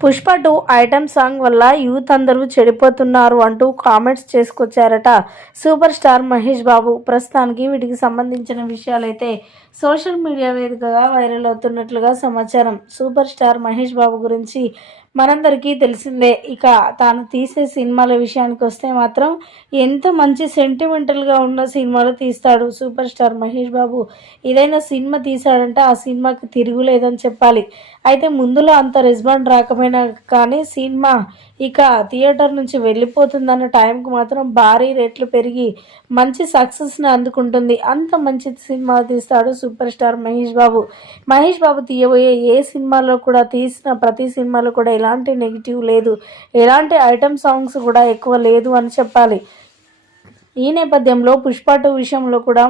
Pushpa 2 item song వల్ల youth అందరూ చెడిపోతున్నారు అంటూ comments చేసుకొచ్చారట super star Mahesh Babu. ప్రస్తుతానికి వీటికి సంబంధించిన విషయాలైతే సోషల్ మీడియా వేదికగా వైరల్ అవుతున్నట్లుగా సమాచారం. సూపర్ స్టార్ మహేష్ బాబు గురించి మనందరికీ తెలిసిందే. ఇక తాను తీసే సినిమాల విషయానికి వస్తే మాత్రం ఎంత మంచి సెంటిమెంటల్గా ఉన్న సినిమాలు తీస్తాడు సూపర్ స్టార్ మహేష్ బాబు. ఏదైనా సినిమా తీశాడంటే ఆ సినిమాకి తిరుగులేదని చెప్పాలి. అయితే ముందులో అంత రెస్పాండ్ రాకపోయినా కానీ సినిమా ఇక థియేటర్ నుంచి వెళ్ళిపోతుందన్న టైంకి మాత్రం భారీ రేట్లు పెరిగి మంచి సక్సెస్ని అందుకుంటుంది. అంత మంచి సినిమా తీస్తాడు సూపర్ స్టార్ మహేష్ బాబు. మహేష్ బాబు తీయబోయే ఏ సినిమాలో కూడా తీసిన ప్రతి సినిమాలో కూడా ఎలాంటి నెగిటివ్ లేదు, ఎలాంటి ఐటమ్ సాంగ్స్ కూడా ఎక్కువ లేదు అని చెప్పాలి. ఈ నేపథ్యంలో పుష్ప 2 విషయంలో కూడా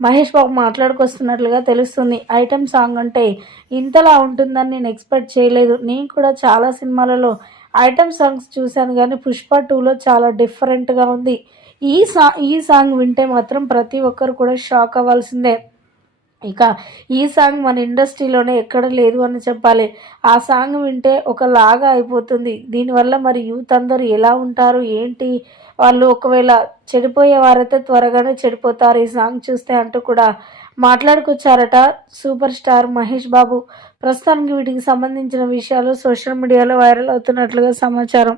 మహేష్ బాబు మాట్లాడుకొస్తున్నట్లుగా తెలుస్తుంది. ఐటమ్ సాంగ్ అంటే ఇంతలా ఉంటుందని నేను ఎక్స్పెక్ట్ చేయలేదు. నేను కూడా చాలా సినిమాలలో ఐటమ్ సాంగ్స్ చూశాను కానీ పుష్ప 2లో చాలా డిఫరెంట్గా ఉంది. ఈ సాంగ్ వింటే మాత్రం ప్రతి ఒక్కరు కూడా షాక్ అవ్వాల్సిందే. ఇక ఈ సాంగ్ మన ఇండస్ట్రీలోనే ఎక్కడ లేదు అని చెప్పాలి. ఆ సాంగ్ వింటే ఒకలాగా అయిపోతుంది. దీనివల్ల మరి యూత్ అందరూ ఎలా ఉంటారు ఏంటి, వాళ్ళు ఒకవేళ చెడిపోయేవారైతే త్వరగానే చెడిపోతారు ఈ సాంగ్ చూస్తే అంటూ కూడా మాట్లాడుకొచ్చారట సూపర్ స్టార్ మహేష్ బాబు. ప్రస్తుతానికి వీటికి సంబంధించిన విషయాలు సోషల్ మీడియాలో వైరల్ అవుతున్నట్లుగా సమాచారం.